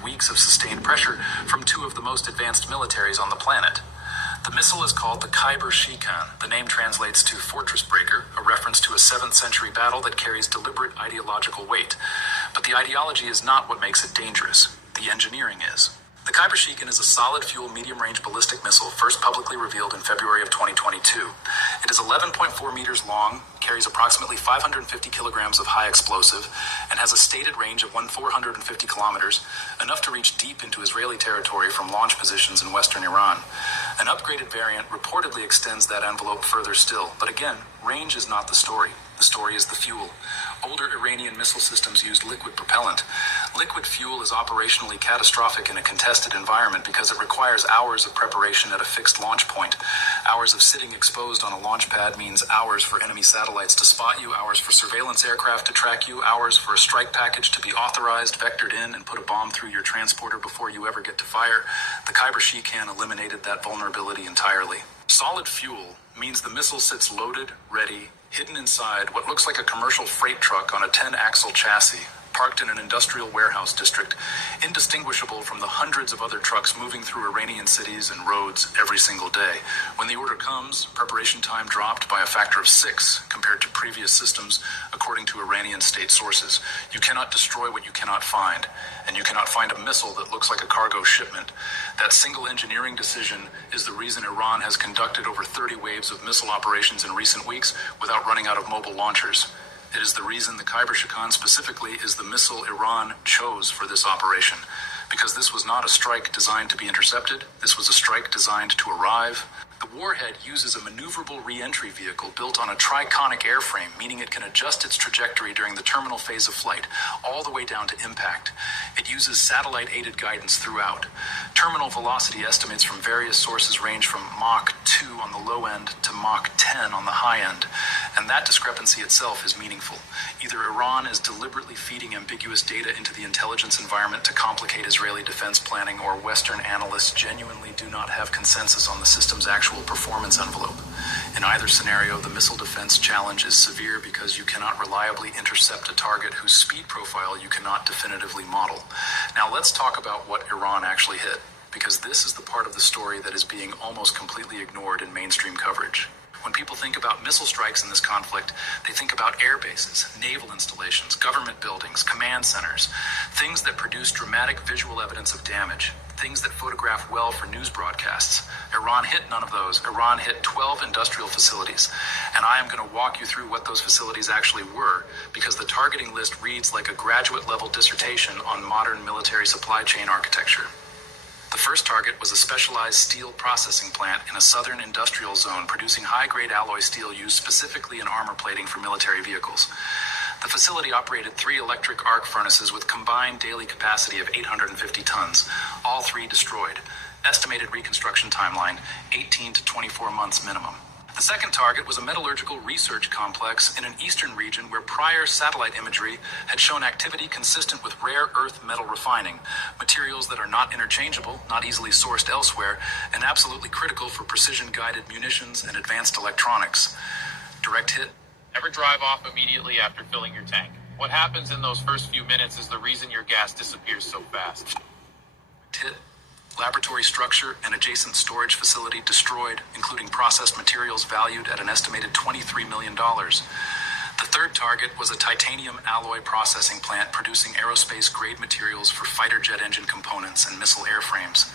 endured weeks of sustained pressure from two of the most advanced militaries on the planet. The missile is called the Khyber-Shikan. The name translates to fortress breaker, a reference to a 7th century battle that carries deliberate ideological weight. But the ideology is not what makes it dangerous. The engineering is. The Khyber-Shikan is a solid-fuel medium-range ballistic missile first publicly revealed in February of 2022. It is 11.4 meters long, carries approximately 550 kilograms of high explosive, and has a stated range of 450 kilometers, enough to reach deep into Israeli territory from launch positions in western Iran. An upgraded variant reportedly extends that envelope further still, but again, range is not the story. The story is the fuel. Older Iranian missile systems used liquid propellant. Liquid fuel is operationally catastrophic in a contested environment because it requires hours of preparation at a fixed launch point. Hours of sitting exposed on a launch pad means hours for enemy satellites to spot you, hours for surveillance aircraft to track you, hours for a strike package to be authorized, vectored in, and put a bomb through your transporter before you ever get to fire. The Khyber-Shikan eliminated that vulnerability entirely. Solid fuel means the missile sits loaded, ready, hidden inside what looks like a commercial freight truck on a 10-axle chassis, parked in an industrial warehouse district, indistinguishable from the hundreds of other trucks moving through Iranian cities and roads every single day. When the order comes, preparation time dropped by a factor of 6 compared to previous systems, according to Iranian state sources. You cannot destroy what you cannot find, and you cannot find a missile that looks like a cargo shipment. That single engineering decision is the reason Iran has conducted over 30 waves of missile operations in recent weeks without running out of mobile launchers. It is the reason the Khyber-Shikan specifically is the missile Iran chose for this operation. Because this was not a strike designed to be intercepted, this was a strike designed to arrive. The warhead uses a maneuverable re-entry vehicle built on a triconic airframe, meaning it can adjust its trajectory during the terminal phase of flight, all the way down to impact. It uses satellite-aided guidance throughout. Terminal velocity estimates from various sources range from Mach 2 on the low end to Mach 10 on the high end, and that discrepancy itself is meaningful. Either Iran is deliberately feeding ambiguous data into the intelligence environment to complicate Israeli defense planning, or Western analysts genuinely do not have consensus on the system's actual performance envelope. In either scenario, the missile defense challenge is severe because you cannot reliably intercept a target whose speed profile you cannot definitively model. Now let's talk about what Iran actually hit, because this is the part of the story that is being almost completely ignored in mainstream coverage. When people think about missile strikes in this conflict, they think about air bases, naval installations, government buildings, command centers, things that produce dramatic visual evidence of damage, things that photograph well for news broadcasts. Iran hit none of those. Iran hit 12 industrial facilities, and I am going to walk you through what those facilities actually were, because the targeting list reads like a graduate-level dissertation on modern military supply chain architecture. The first target was a specialized steel processing plant in a southern industrial zone producing high-grade alloy steel used specifically in armor plating for military vehicles. The facility operated 3 electric arc furnaces with combined daily capacity of 850 tons, all 3 destroyed. Estimated reconstruction timeline, 18 to 24 months minimum. The second target was a metallurgical research complex in an eastern region where prior satellite imagery had shown activity consistent with rare earth metal refining, materials that are not interchangeable, not easily sourced elsewhere, and absolutely critical for precision-guided munitions and advanced electronics. Direct hit. Never drive off immediately after filling your tank. What happens in those first few minutes is the reason your gas disappears so fast. Hit. Laboratory structure and adjacent storage facility destroyed, including processed materials valued at an estimated $23 million. The third target was a titanium alloy processing plant producing aerospace-grade materials for fighter jet engine components and missile airframes.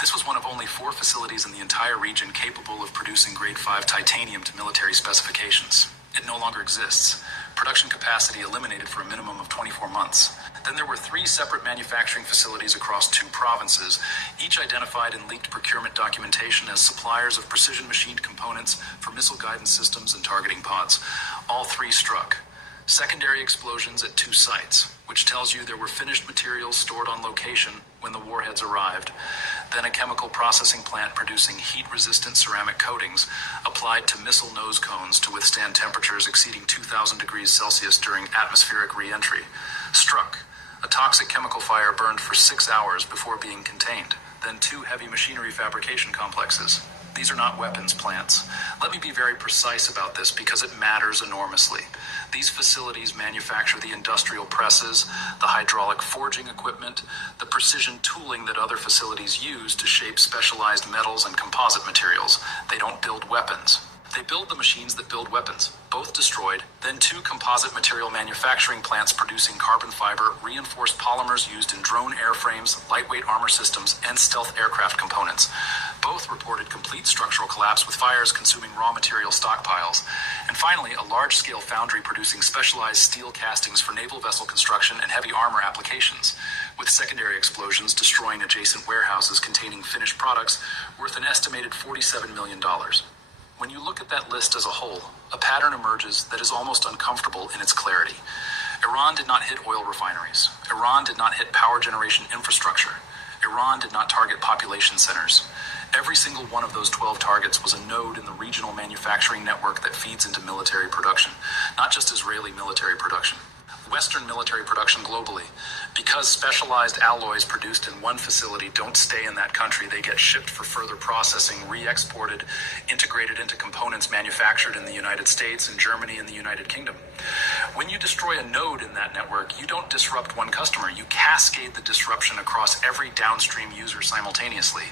This was one of only 4 facilities in the entire region capable of producing grade 5 titanium to military specifications. It no longer exists. Production capacity eliminated for a minimum of 24 months. Then there were 3 separate manufacturing facilities across 2 provinces, each identified in leaked procurement documentation as suppliers of precision machined components for missile guidance systems and targeting pods. All 3 struck. Secondary explosions at 2 sites, which tells you there were finished materials stored on location when the warheads arrived. Then a chemical processing plant producing heat-resistant ceramic coatings applied to missile nose cones to withstand temperatures exceeding 2,000 degrees Celsius during atmospheric re-entry. Struck. A toxic chemical fire burned for 6 hours before being contained. Then 2 heavy machinery fabrication complexes. These are not weapons plants. Let me be very precise about this because it matters enormously. These facilities manufacture the industrial presses, the hydraulic forging equipment, the precision tooling that other facilities use to shape specialized metals and composite materials. They don't build weapons. They build the machines that build weapons, both destroyed, then 2 composite material manufacturing plants producing carbon fiber, reinforced polymers used in drone airframes, lightweight armor systems, and stealth aircraft components. Both reported complete structural collapse with fires consuming raw material stockpiles. And finally, a large-scale foundry producing specialized steel castings for naval vessel construction and heavy armor applications, with secondary explosions destroying adjacent warehouses containing finished products worth an estimated $47 million. When you look at that list as a whole, a pattern emerges that is almost uncomfortable in its clarity. Iran did not hit oil refineries. Iran did not hit power generation infrastructure. Iran did not target population centers. Every single one of those 12 targets was a node in the regional manufacturing network that feeds into military production, not just Israeli military production. Western military production globally. Because specialized alloys produced in one facility don't stay in that country, they get shipped for further processing, re-exported, integrated into components manufactured in the United States and Germany and the United Kingdom. When you destroy a node in that network, you don't disrupt one customer, you cascade the disruption across every downstream user simultaneously.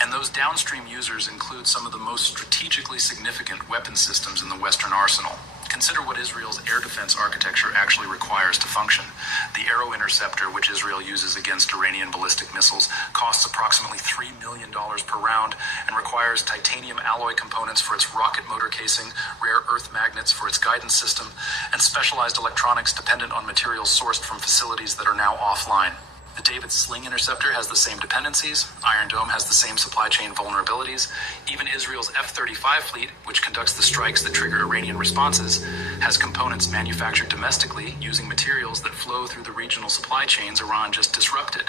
And those downstream users include some of the most strategically significant weapon systems in the Western arsenal. Consider what Israel's air defense architecture actually requires to function. The Arrow interceptor, which Israel uses against Iranian ballistic missiles, costs approximately $3 million per round and requires titanium alloy components for its rocket motor casing, rare earth magnets for its guidance system, and specialized electronics dependent on materials sourced from facilities that are now offline. The David Sling interceptor has the same dependencies. Iron Dome has the same supply chain vulnerabilities. Even Israel's F-35 fleet, which conducts the strikes that trigger Iranian responses, has components manufactured domestically using materials that flow through the regional supply chains Iran just disrupted.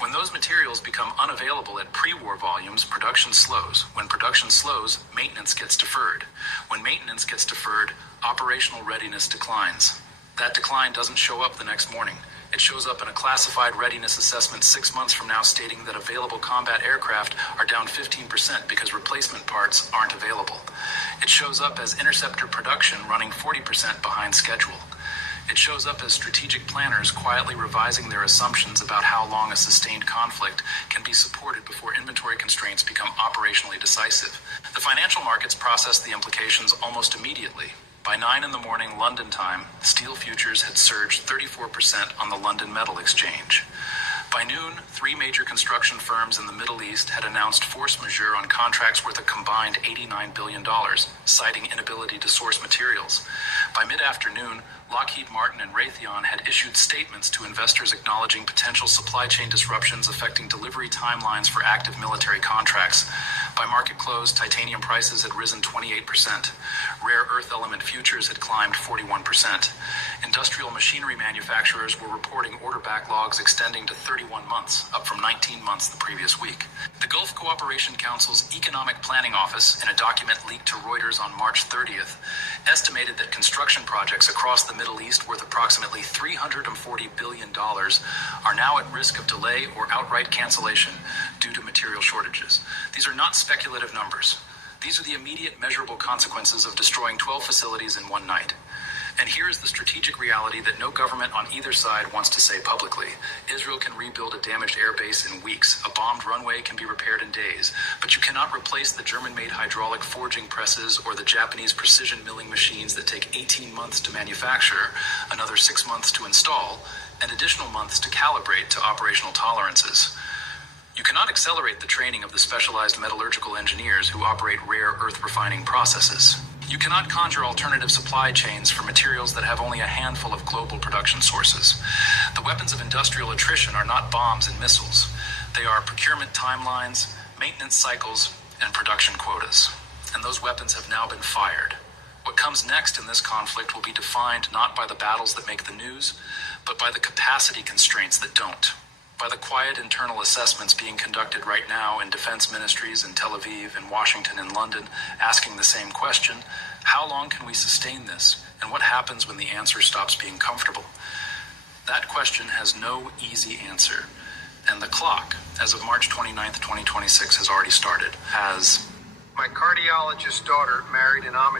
When those materials become unavailable at pre-war volumes, production slows. When production slows, maintenance gets deferred. When maintenance gets deferred, operational readiness declines. That decline doesn't show up the next morning. It shows up in a classified readiness assessment 6 months from now stating that available combat aircraft are down 15% because replacement parts aren't available. It shows up as interceptor production running 40% behind schedule. It shows up as strategic planners quietly revising their assumptions about how long a sustained conflict can be supported before inventory constraints become operationally decisive. The financial markets process the implications almost immediately. By 9 a.m. London time, steel futures had surged 34% on the London Metal Exchange. By noon, 3 major construction firms in the Middle East had announced force majeure on contracts worth a combined $89 billion, citing inability to source materials. By mid-afternoon, Lockheed Martin and Raytheon had issued statements to investors acknowledging potential supply chain disruptions affecting delivery timelines for active military contracts. By market close, titanium prices had risen 28%. Rare earth element futures had climbed 41%. Industrial machinery manufacturers were reporting order backlogs extending to 31 months, up from 19 months the previous week. The Gulf Cooperation Council's Economic Planning Office, in a document leaked to Reuters on March 30th, estimated that construction projects across the Middle East worth approximately $340 billion are now at risk of delay or outright cancellation due to material shortages. These are not speculative numbers. These are the immediate measurable consequences of destroying 12 facilities in one night. And here is the strategic reality that no government on either side wants to say publicly. Israel can rebuild a damaged airbase in weeks. A bombed runway can be repaired in days. But you cannot replace the German-made hydraulic forging presses or the Japanese precision milling machines that take 18 months to manufacture, another 6 months to install, and additional months to calibrate to operational tolerances. You cannot accelerate the training of the specialized metallurgical engineers who operate rare earth refining processes. You cannot conjure alternative supply chains for materials that have only a handful of global production sources. The weapons of industrial attrition are not bombs and missiles. They are procurement timelines, maintenance cycles, and production quotas. And those weapons have now been fired. What comes next in this conflict will be defined not by the battles that make the news, but by the capacity constraints that don't. By the quiet internal assessments being conducted right now in defense ministries in Tel Aviv and Washington and London, asking the same question: how long can we sustain this? And what happens when the answer stops being comfortable? That question has no easy answer. And the clock, as of March 29th, 2026, has already started. As My cardiologist's daughter married an Amish